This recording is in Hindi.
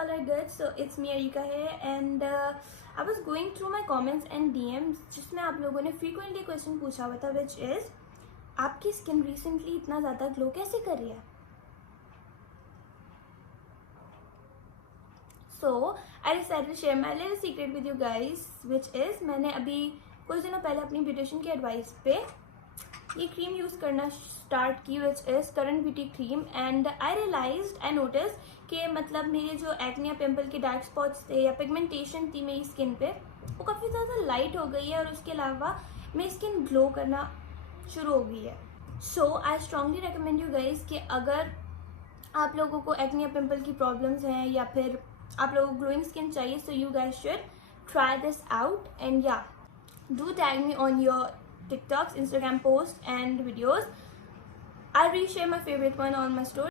all are good. So it's me Arika here, and I was going through my comments and DMs जिसमें आप लोगों ने frequently question पूछा हुआ था, which is आपकी स्किन recently इतना ज़्यादा ग्लो कैसे कर रही है. So I decided to share my little secret with you guys, which is मैंने अभी कुछ दिनों पहले अपनी ब्यूटिशियन की एडवाइस पे ये क्रीम यूज़ करना स्टार्ट की, which is current beauty cream. And I notice कि मतलब मेरे जो एक्ने या पिंपल के डार्क स्पॉट्स थे या पिगमेंटेशन थी मेरी स्किन पे, वो काफ़ी ज़्यादा लाइट हो गई है और उसके अलावा मेरी स्किन ग्लो करना शुरू हो गई है. So I strongly recommend you guys कि अगर आप लोगों को एक्ने या पिंपल की प्रॉब्लम्स हैं या फिर आप लोगों को ग्लोइंग स्किन चाहिए, so you guys should try this out. And या do tag me on your TikToks, Instagram posts and videos. I'll reshare my favorite one on my story.